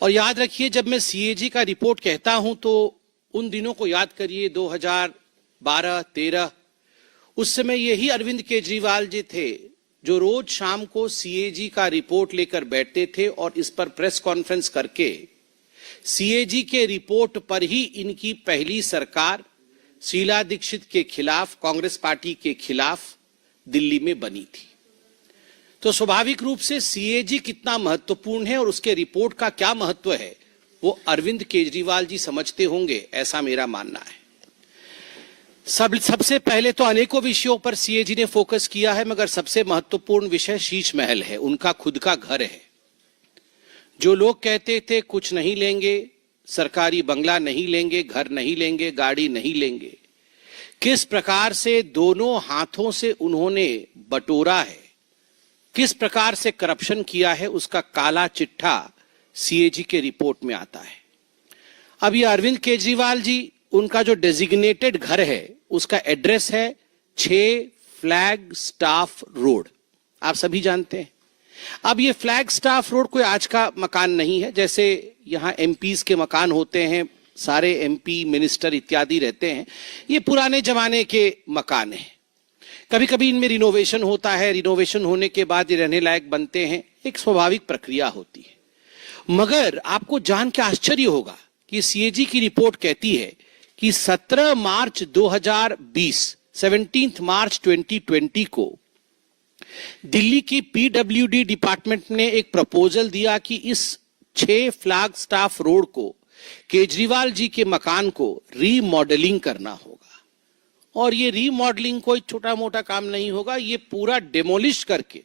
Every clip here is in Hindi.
और याद रखिए, जब मैं सीएजी का रिपोर्ट कहता हूं तो उन दिनों को याद करिए, 2012-13। उस समय यही अरविंद केजरीवाल जी थे जो रोज शाम को सीएजी का रिपोर्ट लेकर बैठते थे और इस पर प्रेस कॉन्फ्रेंस करके सीएजी के रिपोर्ट पर ही इनकी पहली सरकार शीला दीक्षित के खिलाफ, कांग्रेस पार्टी के खिलाफ दिल्ली में बनी थी। तो स्वाभाविक रूप से सीएजी कितना महत्वपूर्ण है और उसके रिपोर्ट का क्या महत्व है वो अरविंद केजरीवाल जी समझते होंगे, ऐसा मेरा मानना है। सबसे पहले तो अनेकों विषयों पर सीएजी ने फोकस किया है, मगर सबसे महत्वपूर्ण विषय शीश महल है, उनका खुद का घर है। जो लोग कहते थे कुछ नहीं लेंगे, सरकारी बंगला नहीं लेंगे, घर नहीं लेंगे, गाड़ी नहीं लेंगे, किस प्रकार से दोनों हाथों से उन्होंने बटोरा है, किस प्रकार से करप्शन किया है, उसका काला चिट्ठा सीएजी के रिपोर्ट में आता है। अब ये अरविंद केजरीवाल जी, उनका जो डेजिग्नेटेड घर है उसका एड्रेस है 6 फ्लैग स्टाफ रोड, आप सभी जानते हैं। अब ये फ्लैग स्टाफ रोड कोई आज का मकान नहीं है, जैसे यहाँ एमपीज के मकान होते हैं, सारे एमपी मिनिस्टर इत्यादि रहते हैं, ये पुराने जमाने के मकान हैं। कभी कभी इनमें रिनोवेशन होता है, रिनोवेशन होने के बाद ये रहने लायक बनते हैं, एक स्वाभाविक प्रक्रिया होती है। मगर आपको जान के आश्चर्य होगा कि सीएजी की रिपोर्ट कहती है कि 17 मार्च 2020, 17 मार्च 2020 को दिल्ली की पीडब्ल्यूडी डिपार्टमेंट ने एक प्रपोजल दिया कि इस 6 फ्लैग स्टाफ रोड को, केजरीवाल जी के मकान को रीमॉडलिंग करना होगा। और ये रीमॉडलिंग कोई छोटा मोटा काम नहीं होगा, ये पूरा डेमोलिश करके,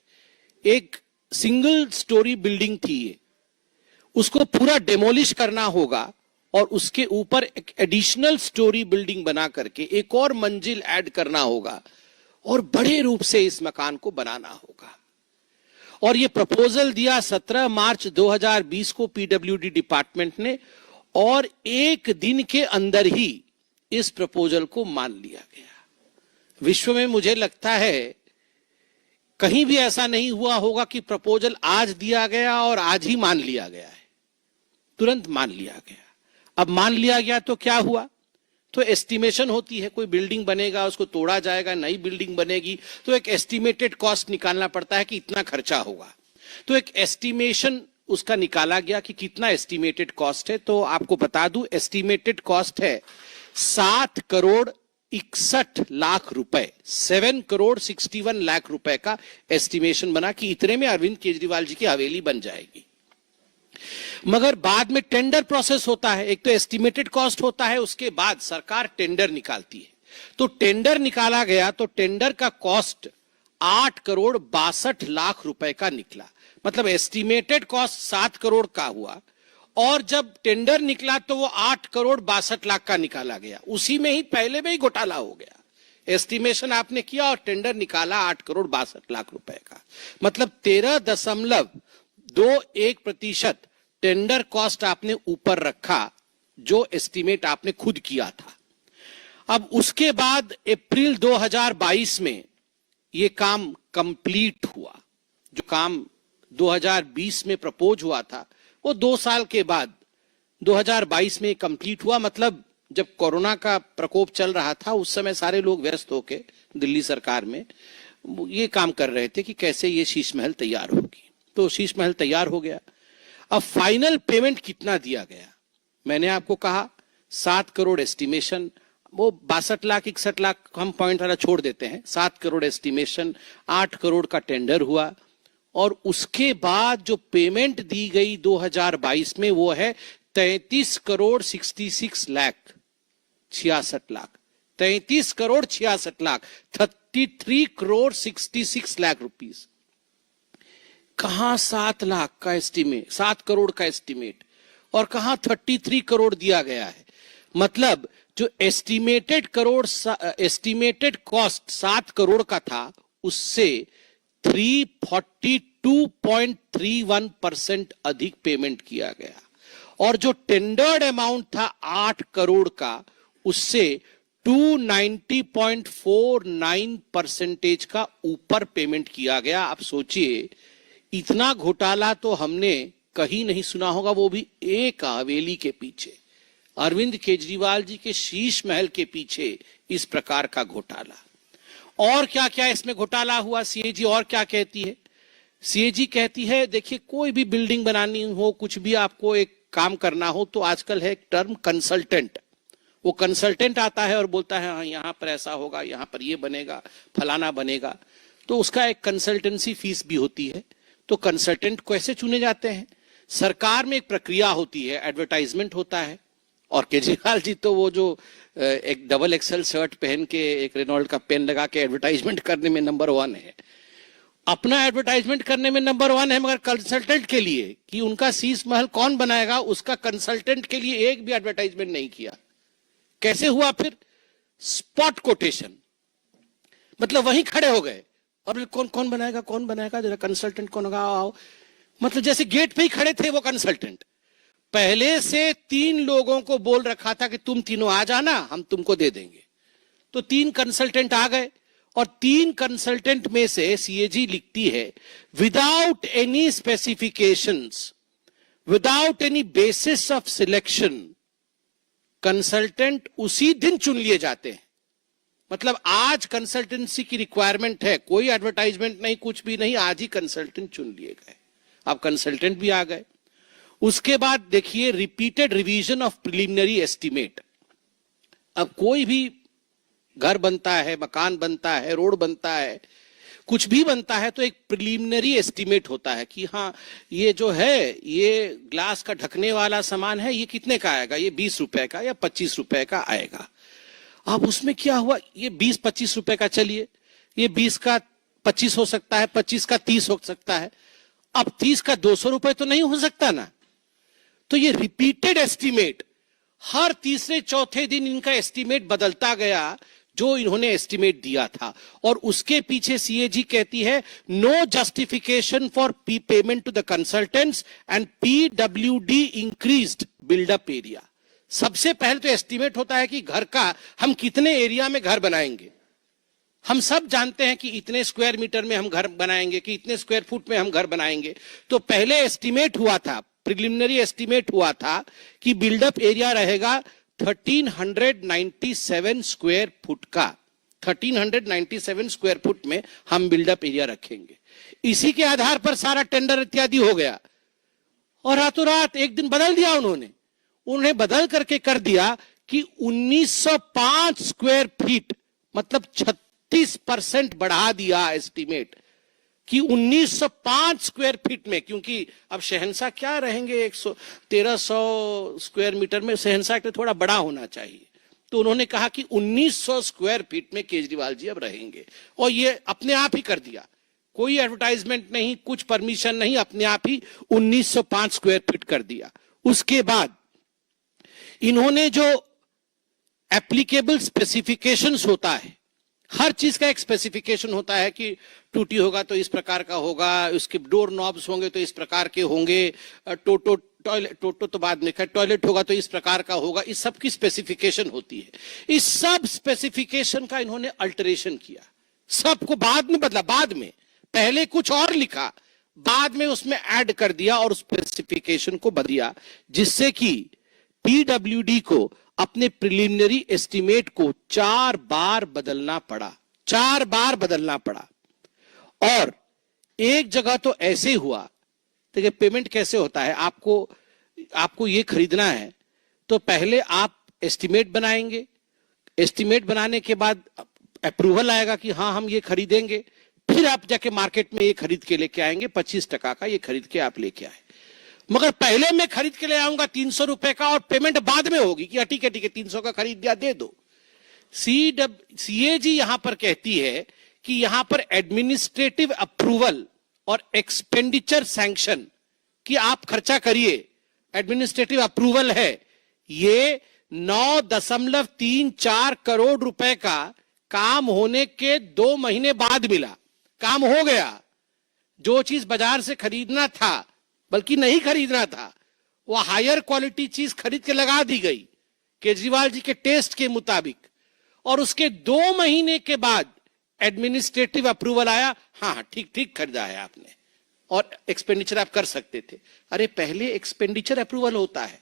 एक सिंगल स्टोरी बिल्डिंग थी ये, उसको पूरा डेमोलिश करना होगा और उसके ऊपर एक एडिशनल स्टोरी बिल्डिंग बना करके एक और मंजिल ऐड करना होगा और बड़े रूप से इस मकान को बनाना होगा। और ये प्रपोजल दिया 17 मार्च 2020 को पीडब्ल्यूडी डिपार्टमेंट ने, और एक दिन के अंदर ही इस प्रपोजल को मान लिया गया। विश्व में मुझे लगता है कहीं भी ऐसा नहीं हुआ होगा कि प्रपोजल आज दिया गया और आज ही मान लिया गया है, तुरंत मान लिया गया। अब मान लिया गया तो क्या हुआ, तो एस्टिमेशन होती है, कोई बिल्डिंग बनेगा, उसको तोड़ा जाएगा, नई बिल्डिंग बनेगी, तो एक एस्टिमेटेड कॉस्ट निकालना पड़ता है कि इतना खर्चा होगा। तो एक एस्टिमेशन उसका निकाला गया कि कितना एस्टिमेटेड कॉस्ट है। तो आपको बता दूं, एस्टिमेटेड कॉस्ट है 7 करोड़ 61 लाख रुपए, 7 करोड़ 61 लाख रुपए का एस्टिमेशन बना कि इतने में अरविंद केजरीवाल जी की हवेली बन जाएगी। मगर बाद में टेंडर प्रोसेस होता है, एक तो एस्टिमेटेड कॉस्ट होता है, उसके बाद सरकार टेंडर निकालती है। तो टेंडर निकाला गया तो टेंडर का कॉस्ट 8 करोड़ 62 लाख रुपए का निकला। मतलब एस्टिमेटेड कॉस्ट 7 करोड़ का हुआ और जब टेंडर निकला तो वो 8 करोड़ 62 लाख का निकाला गया। उसी में ही पहले में ही घोटाला हो गया। एस्टिमेशन आपने किया और टेंडर निकाला 8 करोड़ 62 लाख रुपए का, मतलब 13.21% टेंडर कॉस्ट आपने ऊपर रखा जो एस्टिमेट आपने खुद किया था। अब उसके बाद अप्रैल 2022 में यह काम कंप्लीट हुआ। जो काम 2020 में प्रपोज हुआ था वो 2 साल के बाद 2022 में कंप्लीट हुआ। मतलब जब कोरोना का प्रकोप चल रहा था उस समय सारे लोग व्यस्त होके दिल्ली सरकार में ये काम कर रहे थे कि कैसे ये शीश महल तैयार होगी। तो शीश महल तैयार हो गया। अब फाइनल पेमेंट कितना दिया गया, मैंने आपको कहा 7 करोड़ एस्टिमेशन, वो 62 लाख 61 लाख हम पॉइंट वाला छोड़ देते हैं, 7 करोड़ एस्टिमेशन, 8 करोड़ का टेंडर हुआ और उसके बाद जो पेमेंट दी गई 2022 में वो है 33 करोड़ 66 लाख 66 लाख 33 करोड़ 66 लाख 33 करोड़ 66 लाख रुपीस। कहां 7 लाख का एस्टिमेट, 7 करोड़ का एस्टिमेट और कहां 33 करोड़ दिया गया है। मतलब जो एस्टिमेटेड कॉस्ट 7 करोड़ का था उससे 342.31% अधिक पेमेंट किया गया और जो टेंडर्ड अमाउंट था 8 करोड़ का उससे 290.49% का ऊपर पेमेंट किया गया। आप सोचिए इतना घोटाला तो हमने कहीं नहीं सुना होगा, वो भी एक हवेली के पीछे, अरविंद केजरीवाल जी के शीश महल के पीछे इस प्रकार का घोटाला। और क्या क्या इसमें घोटाला हुआ, सीएजी और क्या कहती है? सीएजी कहती है देखिए, कोई भी बिल्डिंग बनानी हो, कुछ भी आपको एक काम करना हो, तो आजकल है एक टर्म कंसल्टेंट। वो कंसल्टेंट आता है और बोलता है हाँ यहाँ पर ऐसा होगा, यहाँ पर ये बनेगा, फलाना बनेगा, तो उसका एक कंसल्टेंसी फीस भी होती है। तो कंसल्टेंट कैसे चुने जाते हैं? सरकार में एक प्रक्रिया होती है, एडवर्टाइजमेंट होता है, और केजरीवाल जी तो वो जो एक डबल एक्सेल शर्ट पहन के एक रेनॉल्ड का पेन लगा के एडवर्टाइजमेंट करने में नंबर 1 है, अपना एडवर्टाइजमेंट करने में नंबर 1 है, मगर कंसल्टेंट के लिए कि उनका शीश महल कौन बनाएगा, उसका कंसल्टेंट के लिए एक भी एडवर्टाइजमेंट नहीं किया। कैसे हुआ फिर? स्पॉट कोटेशन, मतलब वहीं खड़े हो गए और कौन कौन बनाएगा, कौन बनाएगा, जरा कंसल्टेंट कौन होगा, आओ। मतलब जैसे गेट पे ही खड़े थे वो कंसल्टेंट। पहले से 3 लोगों को बोल रखा था कि तुम तीनों आ जाना, हम तुमको दे देंगे। तो 3 कंसल्टेंट आ गए, और 3 कंसल्टेंट में से सीएजी लिखती है without any specifications, without any basis of selection, consultant उसी दिन चुन लिए जाते हैं। मतलब आज कंसल्टेंसी की रिक्वायरमेंट है, कोई एडवर्टाइजमेंट नहीं, कुछ भी नहीं, आज ही कंसल्टेंट चुन लिए गए। अब कंसल्टेंट भी आ गए। उसके बाद देखिए repeated revision of preliminary estimate. अब कोई भी घर बनता है, मकान बनता है, रोड बनता है, कुछ भी बनता है, तो एक प्रिलिमिनरी एस्टीमेट होता है कि हाँ ये जो है, ये ग्लास का ढकने वाला सामान है, ये कितने का आएगा, ये 20 रुपए का या 25 रुपए का आएगा। अब उसमें क्या हुआ, ये 20-25 रुपए का, चलिए ये 20 का 25 हो सकता है, 25 का 30 हो सकता है, अब 30 का 200 रुपए तो नहीं हो सकता ना। तो ये रिपीटेड एस्टीमेट, हर तीसरे चौथे दिन इनका एस्टीमेट बदलता गया जो इन्होंने एस्टीमेट दिया था। और उसके पीछे सीएजी कहती है no justification for payment to the consultants and PWD increased buildup area. सबसे पहले तो एस्टीमेट होता है कि घर का हम कितने एरिया में घर बनाएंगे। हम सब जानते हैं कि इतने स्क्वायर मीटर में हम घर बनाएंगे, कि इतने स्क्वायर फुट में हम घर बनाएंगे। तो पहले एस्टीमेट हुआ था, प्रिलिमिनरी एस्टीमेट हुआ था कि बिल्डअप एरिया रहेगा 1397 स्क्वायर फुट का। 1397 स्क्वायर फुट में हम बिल्डअप एरिया रखेंगे। इसी के आधार पर सारा टेंडर इत्यादि हो गया, और रातों रात एक दिन बदल दिया उन्हें बदल करके कर दिया कि 1905 स्क्वायर फीट, मतलब 36% बढ़ा दिया एस्टीमेट कि 1905 स्क्वायर फीट में। क्योंकि अब शहंशाह क्या रहेंगे 1300 स्क्वायर मीटर में, शहंशाह के थोड़ा बड़ा होना चाहिए। तो उन्होंने कहा कि 1900 स्क्वायर फीट में केजरीवाल जी अब रहेंगे, और ये अपने आप ही कर दिया, कोई एडवर्टाइजमेंट नहीं, कुछ परमिशन नहीं, अपने आप ही 1905 स्क्वायर फीट कर दिया। उसके बाद इन्होंने जो एप्लीकेबल स्पेसिफिकेशंस होता है, हर चीज का एक स्पेसिफिकेशन होता है कि टूटी होगा तो इस प्रकार का होगा, उसके डोर नॉब्स होंगे तो इस प्रकार के होंगे, टोटो तो बाद में, टॉयलेट होगा तो इस प्रकार का होगा, इस सब की स्पेसिफिकेशन होती है। इस सब स्पेसिफिकेशन का इन्होंने अल्टरेशन किया, सबको बाद में बदला, बाद में पहले कुछ और लिखा, बाद में उसमें ऐड कर दिया और स्पेसिफिकेशन को बदलिया, जिससे कि पीडब्ल्यूडी को अपने प्रिलिमिनरी एस्टीमेट को 4 बार बदलना पड़ा, 4 बार बदलना पड़ा। और एक जगह तो ऐसे हुआ, देखिए पेमेंट कैसे होता है, आपको ये खरीदना है तो पहले आप एस्टीमेट बनाएंगे, एस्टीमेट बनाने के बाद अप्रूवल आएगा कि हाँ हम ये खरीदेंगे, फिर आप जाके मार्केट में ये खरीद के लेके आएंगे, 25% का ये खरीद के आप लेके आए। मगर पहले मैं खरीद के ले आऊंगा 300 रुपए का, और पेमेंट बाद में होगी कि ठीक है 300 का खरीद दिया, दे दो। सीएजी यहां पर कहती है कि यहां पर एडमिनिस्ट्रेटिव अप्रूवल और एक्सपेंडिचर सैंक्शन, कि आप खर्चा करिए, एडमिनिस्ट्रेटिव अप्रूवल है, ये 9.34 करोड़ रुपए का काम होने के 2 महीने बाद मिला। काम हो गया, जो चीज बाजार से खरीदना था, बल्कि नहीं खरीदना था, वो हायर क्वालिटी चीज खरीद के लगा दी गई केजरीवाल जी के टेस्ट के मुताबिक, और उसके 2 महीने के बाद एडमिनिस्ट्रेटिव अप्रूवल आया, हाँ ठीक खरीदा है आपने, और एक्सपेंडिचर आप कर सकते थे। अरे पहले एक्सपेंडिचर अप्रूवल होता है,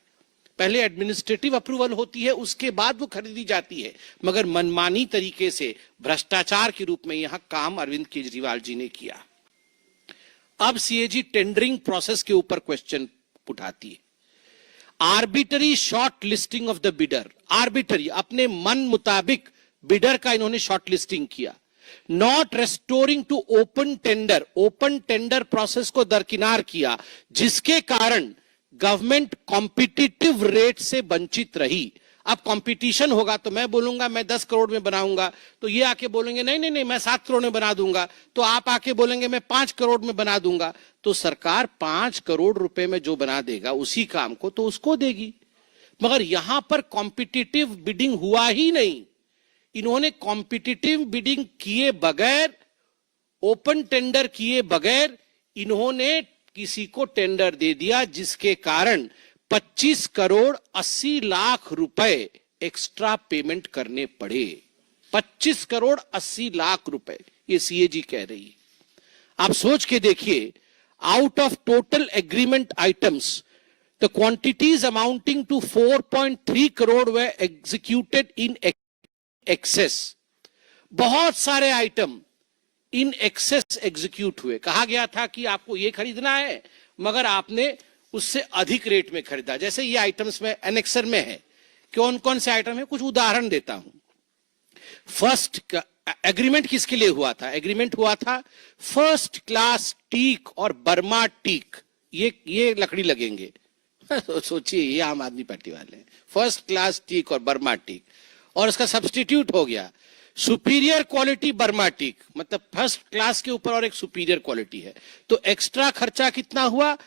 पहले एडमिनिस्ट्रेटिव अप्रूवल होती है, उसके बाद वो खरीदी जाती है। मगर मनमानी तरीके से भ्रष्टाचार के रूप में यहां काम अरविंद केजरीवाल जी ने किया। अब सीएजी टेंडरिंग प्रोसेस के ऊपर क्वेश्चन उठाती है। Arbitrary shortlisting of the bidder, arbitrary अपने मन मुताबिक बिडर का इन्होंने शॉर्ट लिस्टिंग किया। Not restoring to open tender, open tender process को दरकिनार किया, जिसके कारण गवर्नमेंट कॉम्पिटिटिव रेट से वंचित रही। अब कंपटीशन होगा तो मैं बोलूंगा मैं 10 करोड़ में बनाऊंगा, तो ये आके बोलेंगे नहीं नहीं नहीं मैं 7 करोड़ में बना दूंगा, तो आप आके बोलेंगे मैं 5 करोड़ में बना दूंगा। तो सरकार 5 करोड़ रुपए में जो बना देगा उसी काम को तो उसको देगी। मगर यहां पर कॉम्पिटिटिव बिडिंग हुआ ही नहीं। इन्होंने कॉम्पिटिटिव बिडिंग किए बगैर, ओपन टेंडर किए बगैर इन्होंने किसी को टेंडर दे दिया, जिसके कारण 25 करोड़ 80 लाख रुपए एक्स्ट्रा पेमेंट करने पड़े। 25 करोड़ 80 लाख रुपए, ये सीएजी कह रही है। आप सोच के देखिए, out of total agreement items the quantities amounting to 4.3 crore were executed in excess. बहुत सारे आइटम इन एक्सेस एग्जीक्यूट हुए। कहा गया था कि आपको ये खरीदना है, मगर आपने उससे अधिक रेट में खरीदा। जैसे ये आइटम्स में एनेक्सर में है, कौन कौन से आइटम है, कुछ उदाहरण देता हूं। फर्स्ट एग्रीमेंट किसके लिए हुआ था? एग्रीमेंट हुआ था फर्स्ट क्लास टीक और बर्मा टीक, ये लकड़ी लगेंगे। सोचिए, ये आम आदमी पार्टी वाले हैं। फर्स्ट क्लास टीक और बर्मा टीक, और उसका सब्स्टिट्यूट हो गया सुपीरियर क्वालिटी बर्मा टीक, मतलब फर्स्ट क्लास के ऊपर और एक सुपीरियर क्वालिटी है। तो एक्स्ट्रा खर्चा कितना हुआ?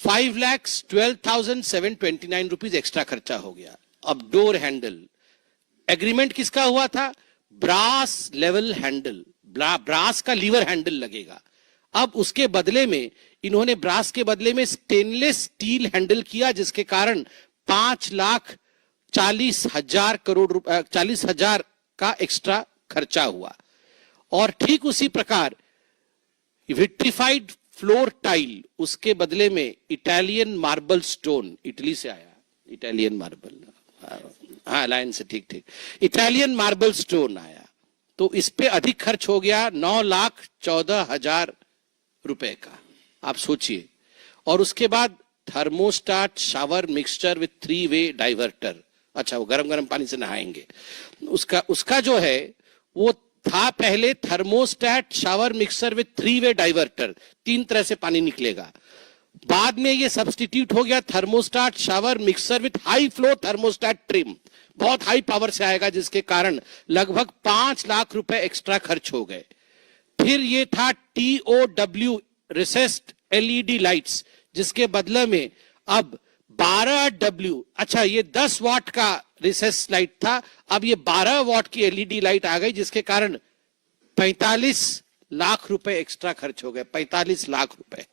5,12,729 रुपीज एक्स्ट्रा खर्चा हो गया। अब डोर हैंडल, एग्रीमेंट किसका हुआ था? ब्रास लेवल हैंडल, ब्रास का लीवर हैंडल लगेगा। अब उसके बदले में इन्होंने ब्रास के बदले में स्टेनलेस स्टील हैंडल किया, जिसके कारण 5,40,000 करोड़ रुपए, 40,000 का एक्स्ट्रा खर्चा हुआ। और ठीक उसी प्रकार विट्रिफाइड फ्लोर टाइल, उसके बदले में इटालियन मार्बल स्टोन, इटली से आया इटालियन मार्बल, हाँ लाइन से ठीक ठीक, इटालियन मार्बल स्टोन आया, तो इस पे अधिक खर्च हो गया 9,14,000 रुपए का। आप सोचिए। और उसके बाद thermostat shower mixture with 3 way diverter, अच्छा वो गरम गरम पानी से नहाएंगे, उसका जो है वो था पहले thermostat shower mixer with 3 way diverter, 3 तरह से पानी निकलेगा। बाद में ये सब्स्टिट्यूट हो गया thermostat shower mixer with high flow thermostat trim, बहुत हाई पावर से आएगा, जिसके कारण लगभग 5 लाख रुपए एक्स्ट्रा खर्च हो गए। फिर ये था TOW रिसेस्ड LED लाइट्स, जिसके बदले में अब 12W, अच्छा ये 10 वाट का रिसेस लाइट था, अब ये 12 वाट की LED लाइट आ गई, जिसके कारण 45 लाख रुपए एक्स्ट्रा खर्च हो गए। 45 लाख रुपए।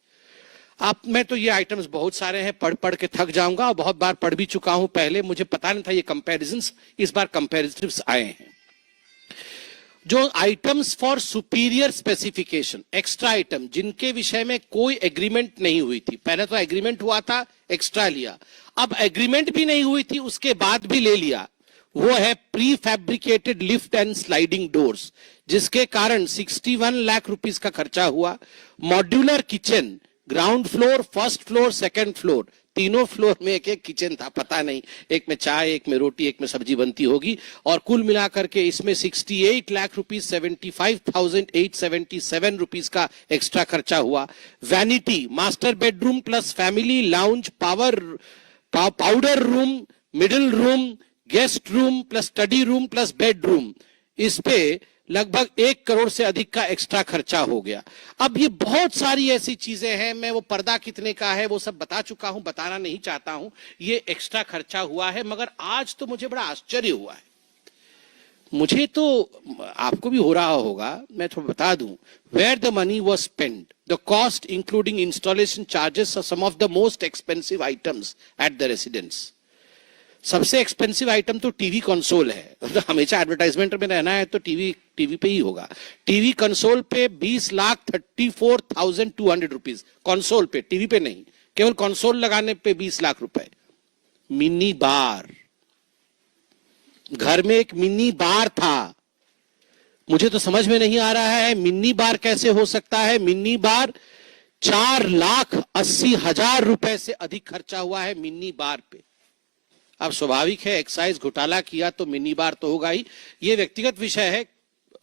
अब मैं तो ये आइटम्स बहुत सारे हैं, पढ़ पढ़ के थक जाऊंगा, और बहुत बार पढ़ भी चुका हूं पहले, मुझे पता नहीं था ये कंपैरिजंस, इस बार कंपैरिजन्स आए हैं। जो items for superior specification, extra item जिनके विषय में कोई एग्रीमेंट नहीं हुई थी, पहले तो एग्रीमेंट हुआ था एक्स्ट्रा लिया, अब एग्रीमेंट भी नहीं हुई थी उसके बाद भी ले लिया, वो है pre fabricated lift and sliding doors, जिसके कारण 61 लाख रुपीस का खर्चा हुआ। Modular kitchen, ground floor, first floor, second floor, तीनों फ्लोर में एक एक किचन था, पता नहीं एक में चाय, एक में रोटी, एक में सब्जी बनती होगी, और कुल मिलाकर के इसमें 68 लाख रुपीस 75,877 रुपीस का एक्स्ट्रा खर्चा हुआ। Vanity, master bedroom plus family lounge, powder room, middle room, guest room plus study room plus bedroom, इस पे लगभग 1 करोड़ से अधिक का एक्स्ट्रा खर्चा हो गया। अब ये बहुत सारी ऐसी चीजें हैं, मैं वो पर्दा कितने का है वो सब बता चुका हूं, बताना नहीं चाहता हूं, ये एक्स्ट्रा खर्चा हुआ है। मगर आज तो मुझे बड़ा आश्चर्य हुआ है, मुझे तो, आपको भी हो रहा होगा, मैं थोड़ा बता दूं, where the money was spent, the cost including installation charges of some of the most expensive items at the residence. सबसे एक्सपेंसिव आइटम तो टीवी कंसोल है। तो हमेशा एडवर्टाइजमेंट में रहना है तो टीवी पे ही होगा। टीवी कंसोल पे 20,34,200 रुपीज कंसोल पे, टीवी पे नहीं, केवल कंसोल लगाने पे 20 लाख रुपए। मिनी बार, घर में एक मिनी बार था, मुझे तो समझ में नहीं आ रहा है मिनी बार कैसे हो सकता है। मिनी बार 4,80,000 रुपए से अधिक खर्चा हुआ है मिनी बार पे। अब स्वाभाविक है, एक्साइज घोटाला किया तो मिनी बार तो होगा ही। ये व्यक्तिगत विषय है,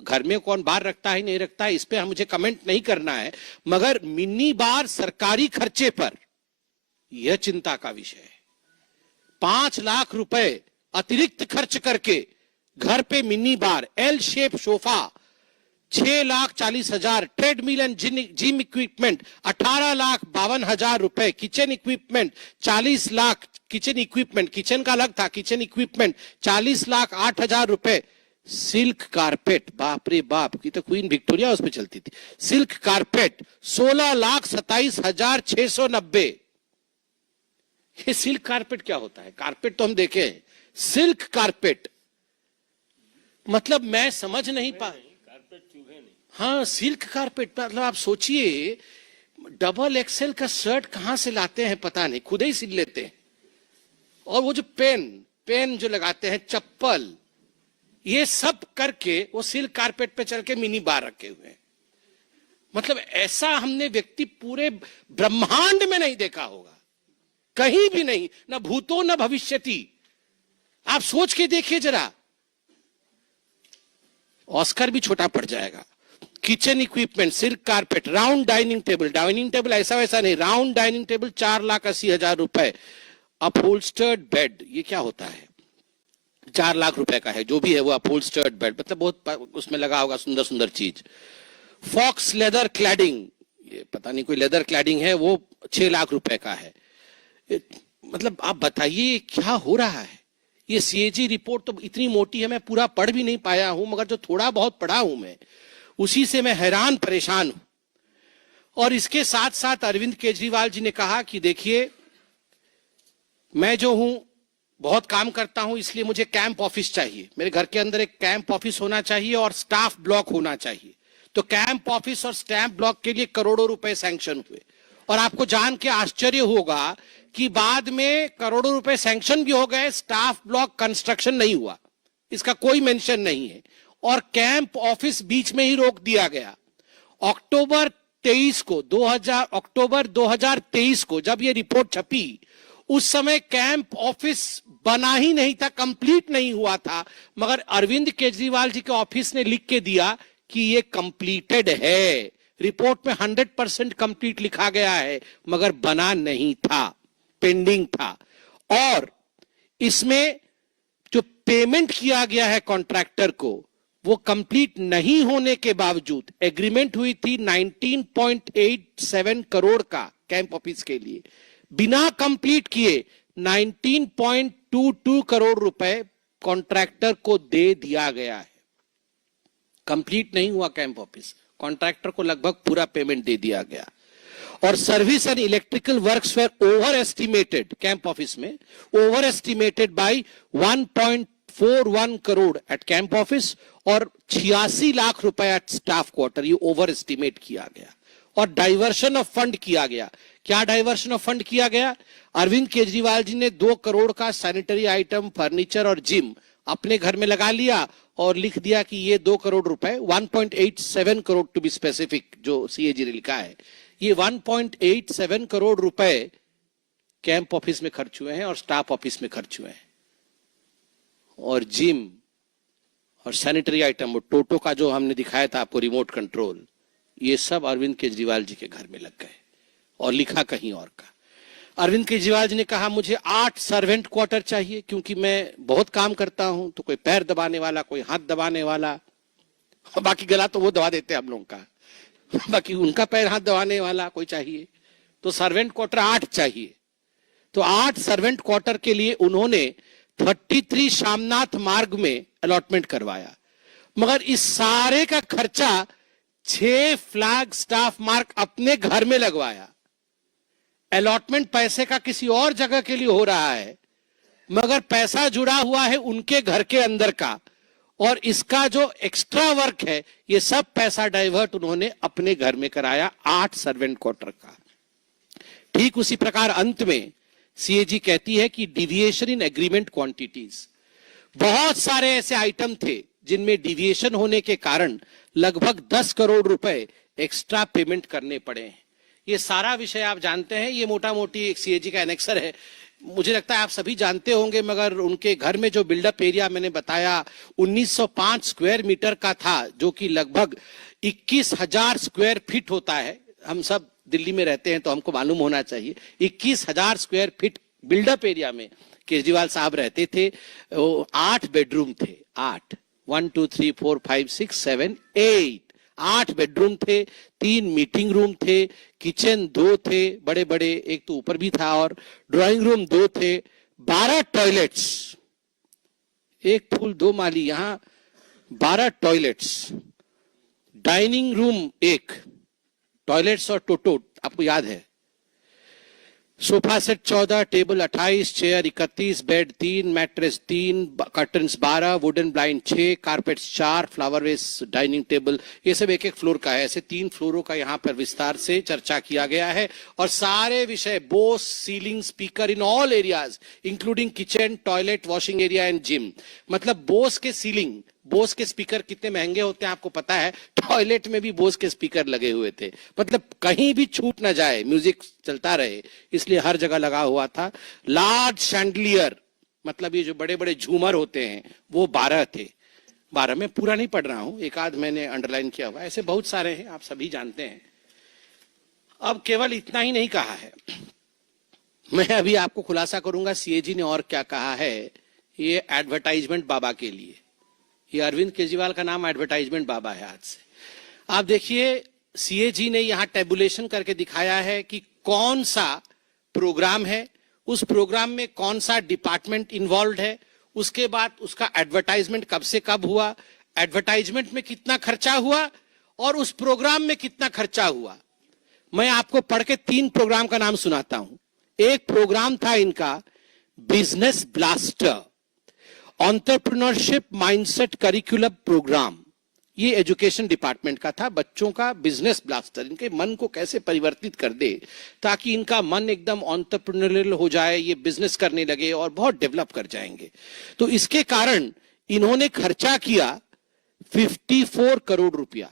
घर में कौन बार रखता है नहीं रखता है इस पे मुझे कमेंट नहीं करना है, मगर मिनी बार सरकारी खर्चे पर यह चिंता का विषय है। 5 लाख रुपए अतिरिक्त खर्च करके घर पे mini bar, L shape sofa 6,40,000, treadmill and gym equipment 18,52,000 रुपए, kitchen equipment 40 lakh, kitchen equipment, kitchen का अलग था, किचन इक्विपमेंट 40,08,000 रुपए, सिल्क कारपेट, बाप रे बाप की तो क्वीन विक्टोरिया उस पर चलती थी, सिल्क कारपेट 16,27,690। ये सिल्क कारपेट क्या होता है? कारपेट तो हम देखे हैं, सिल्क कारपेट मतलब मैं समझ नहीं पा। हाँ, सिल्क कारपेट मतलब आप सोचिए, डबल एक्सेल का शर्ट कहां से लाते हैं पता नहीं, खुद ही सिल लेते हैं। और वो जो पेन जो लगाते हैं, चप्पल, ये सब करके वो सिल्क कारपेट पे चल के मिनी बार रखे हुए हैं। मतलब ऐसा हमने व्यक्ति पूरे ब्रह्मांड में नहीं देखा होगा, कहीं भी नहीं, ना भूतो न भविष्यति। आप सोच के देखिए जरा, ऑस्कर भी छोटा पड़ जाएगा। Kitchen equipment, silk carpet, round dining table ऐसा वैसा नहीं, राउंड डाइनिंग टेबल 4,80,000 रुपए, अपहोल्स्टर्ड बेड, ये क्या होता है, 4 लाख रुपए का है, जो भी है वो अपहोल्स्टर्ड बेड, मतलब बहुत उसमें लगा होगा सुंदर सुंदर चीज। फॉक्स लेदर क्लैडिंग, ये पता नहीं कोई लेदर क्लैडिंग है, वो 6 लाख रुपए का है। मतलब आप बताइए क्या हो रहा है। ये सीएजी रिपोर्ट तो इतनी मोटी है, मैं पूरा पढ़ भी नहीं पाया हूं, मगर जो थोड़ा बहुत पढ़ा हूं मैं, उसी से मैं हैरान परेशान हूं। और इसके साथ साथ अरविंद केजरीवाल जी ने कहा कि देखिए, मैं जो हूं बहुत काम करता हूं, इसलिए मुझे कैंप ऑफिस चाहिए, मेरे घर के अंदर एक कैंप ऑफिस होना चाहिए और स्टाफ ब्लॉक होना चाहिए। तो कैंप ऑफिस और स्टैंप ब्लॉक के लिए करोड़ों रुपए सैंक्शन हुए। और आपको जान के आश्चर्य होगा कि बाद में करोड़ों रुपए सैंक्शन भी हो गए, स्टाफ ब्लॉक कंस्ट्रक्शन नहीं हुआ, इसका कोई मेंशन नहीं है। और कैंप ऑफिस बीच में ही रोक दिया गया। अक्टूबर 2023 को जब ये रिपोर्ट छपी, उस समय कैंप ऑफिस बना ही नहीं था, कंप्लीट नहीं हुआ था, मगर अरविंद केजरीवाल जी के ऑफिस ने लिख के दिया कि ये कंप्लीटेड है। रिपोर्ट में 100% कंप्लीट लिखा गया है, मगर बना नहीं था, पेंडिंग था। और इसमें जो पेमेंट किया गया है कॉन्ट्रैक्टर को, वो कंप्लीट नहीं होने के बावजूद, एग्रीमेंट हुई थी 19.87 करोड़ का कैंप ऑफिस के लिए, बिना कंप्लीट किए 19.22 करोड़ रुपए कॉन्ट्रैक्टर को दे दिया गया है। कंप्लीट नहीं हुआ कैंप ऑफिस, कॉन्ट्रैक्टर को लगभग पूरा पेमेंट दे दिया गया। और service and electrical works were over estimated, camp office में over estimated by 1.41 crore at camp office और 86 लाख रुपए एट स्टाफ क्वार्टर, ये ओवर एस्टिमेट किया गया। और डाइवर्शन ऑफ फंड किया गया। क्या डाइवर्शन ऑफ फंड किया गया? अरविंद केजरीवाल जी ने 2 करोड़ का सैनिटरी आइटम, फर्नीचर और जिम अपने घर में लगा लिया और लिख दिया कि ये 2 करोड़ रुपए, 1.87 करोड़ टू बी स्पेसिफिक, जो सीएजी ने लिखा है, ये 1.87 करोड़ रुपए कैंप ऑफिस में खर्च हुए हैं और स्टाफ ऑफिस में खर्च हुए हैं। और जिम और सैनिटरी आइटम, वो टोटो का जो हमने दिखाया था आपको रिमोट कंट्रोल, ये सब अरविंद केजरीवाल जी के घर में लग गए और लिखा कहीं और का। अरविंद केजरीवाल जी ने कहा मुझे 8 सर्वेंट क्वार्टर चाहिए, क्योंकि मैं बहुत काम करता हूं, तो कोई पैर दबाने वाला, कोई हाथ दबाने वाला, बाकी गला तो वो दबा देते हैं हम लोगों का, बाकी उनका पैर हाथ दबाने वाला कोई चाहिए, तो सर्वेंट क्वार्टर 8 चाहिए। तो 8 सर्वेंट क्वार्टर के लिए उन्होंने 33 शामनाथ मार्ग में अलॉटमेंट करवाया, मगर इस सारे का खर्चा 6 फ्लैग स्टाफ मार्क अपने घर में लगवाया। अलॉटमेंट पैसे का किसी और जगह के लिए हो रहा है, मगर पैसा जुड़ा हुआ है उनके घर के अंदर का, और इसका जो एक्स्ट्रा वर्क है ये सब पैसा डाइवर्ट उन्होंने अपने घर में कराया 8 सर्वेंट क्वार्टर का। ठीक उसी प्रकार अंत में सीएजी कहती है कि डिविएशन इन एग्रीमेंट क्वांटिटीज, बहुत सारे ऐसे आइटम थे जिनमें डिविएशन होने के कारण लगभग 10 करोड़ रुपए एक्स्ट्रा पेमेंट करने पड़े हैं। ये सारा विषय आप जानते हैं, ये मोटा मोटी एक सीएजी का एनेक्सर है। मुझे लगता है आप सभी जानते होंगे, मगर उनके घर में जो बिल्डअप एरिया मैंने बताया 1905 स्क्वायर मीटर का था, जो कि लगभग 21,000 स्क्वायर फीट होता है। हम सब दिल्ली में रहते हैं तो हमको मालूम होना चाहिए। 21,000 स्क्वायर फीट बिल्डअप एरिया में केजरीवाल साहब रहते थे। 8 बेडरूम थे, 8, 1 2 3 4 5 6 7 8, 8 बेडरूम थे, 3 मीटिंग रूम थे, किचन 2 थे बड़े बड़े, एक तो ऊपर भी था, और ड्राइंग रूम 2 थे, 12 टॉयलेट्स, एक फूल 2 माली, यहां 12 टॉयलेट्स, डाइनिंग रूम 1, टॉयलेट्स और टोटो आपको याद है, sofa set 14, table 28, chair 31, bed 3, mattress 3, curtains 12, wooden blind 6, carpets 4, flower vase, dining table, ये सब एक एक फ्लोर का है। ऐसे 3 फ्लोरों का यहाँ पर विस्तार से चर्चा किया गया है, और सारे विषय Bose ceiling speaker in all areas including kitchen, toilet, washing area and gym. मतलब बोस के सीलिंग, बोस के स्पीकर कितने महंगे होते हैं आपको पता है, टॉयलेट में भी बोस के स्पीकर लगे हुए थे, मतलब कहीं भी छूट ना जाए, म्यूजिक चलता रहे, इसलिए हर जगह लगा हुआ था। लार्ज शैंडलियर, मतलब ये जो बड़े बड़े झूमर होते हैं वो 12 थे। 12 में पूरा नहीं पढ़ रहा हूं, एक आध मैंने अंडरलाइन किया हुआ, ऐसे बहुत सारे हैं, आप सभी जानते हैं। अब केवल इतना ही नहीं कहा है, मैं अभी आपको खुलासा करूंगा सीएजी ने और क्या कहा है। ये एडवर्टाइजमेंट बाबा के लिए, ये अरविंद केजरीवाल का नाम एडवर्टाइजमेंट बाबा है आज से। आप देखिए सीएजी ने यहां टेबुलेशन करके दिखाया है कि कौन सा प्रोग्राम है, उस प्रोग्राम में कौन सा डिपार्टमेंट इन्वॉल्व है, उसके बाद उसका एडवर्टाइजमेंट कब से कब हुआ, एडवर्टाइजमेंट में कितना खर्चा हुआ, और उस प्रोग्राम में कितना खर्चा हुआ। मैं आपको पढ़ के 3 प्रोग्राम का नाम सुनाता हूं। एक प्रोग्राम था इनका business blaster, entrepreneurship mindset curriculum programme, ये एजुकेशन डिपार्टमेंट का था। बच्चों का बिजनेस ब्लास्टर, इनके मन को कैसे परिवर्तित कर दे ताकि इनका मन एकदम एंटरप्रेन्योरियल हो जाए, ये बिजनेस करने लगे और बहुत डेवलप कर जाएंगे। तो इसके कारण इन्होंने खर्चा किया 54 करोड़ रुपया,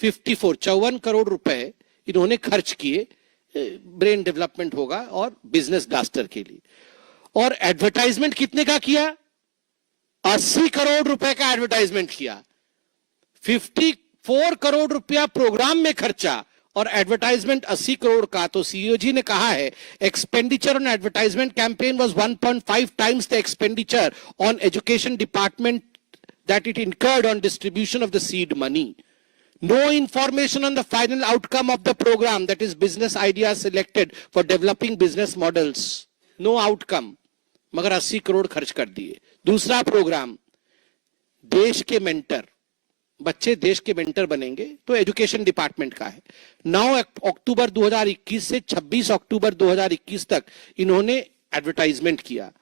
54 करोड़ रुपए इन्होंने खर्च किए, ब्रेन डेवलपमेंट होगा और बिजनेस ब्लास्टर के लिए। और एडवर्टाइजमेंट कितने का किया, 80 करोड़ रुपए का एडवर्टाइजमेंट किया। 54 करोड़ रुपया प्रोग्राम में खर्चा और एडवर्टाइजमेंट 80 करोड़ का। तो सीओजी ने कहा है expenditure on advertisement campaign was 1.5 times the expenditure on education department that it incurred on distribution of the seed money. No information on the final outcome of the program, that is business ideas selected for developing business models. No outcome. मगर 80 करोड़ खर्च कर दिए। दूसरा प्रोग्राम देश के मेंटर, बच्चे देश के मेंटर बनेंगे, तो एजुकेशन डिपार्टमेंट का है। 9 अक्टूबर 2021 से 26 अक्टूबर 2021 तक इन्होंने एडवर्टाइजमेंट किया।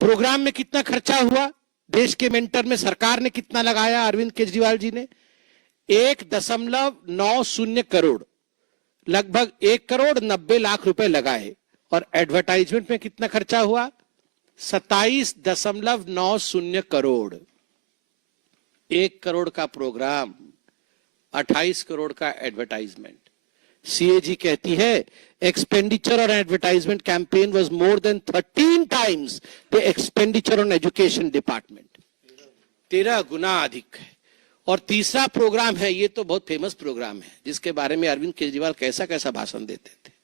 प्रोग्राम में कितना खर्चा हुआ, देश के मेंटर में सरकार ने कितना लगाया, अरविंद केजरीवाल जी ने 1.90 करोड़, लगभग 1,90,00,000 रुपए लगाए। और एडवर्टाइजमेंट में कितना खर्चा हुआ, 27.90 करोड़। 1 करोड़ का प्रोग्राम, 28 करोड़ का एडवर्टाइजमेंट। सीएजी कहती है expenditure on advertisement campaign was more than 13 times the expenditure on education department, 13 गुना अधिक है। और तीसरा प्रोग्राम है, ये तो बहुत फेमस प्रोग्राम है जिसके बारे में अरविंद केजरीवाल कैसा कैसा भाषण देते थे।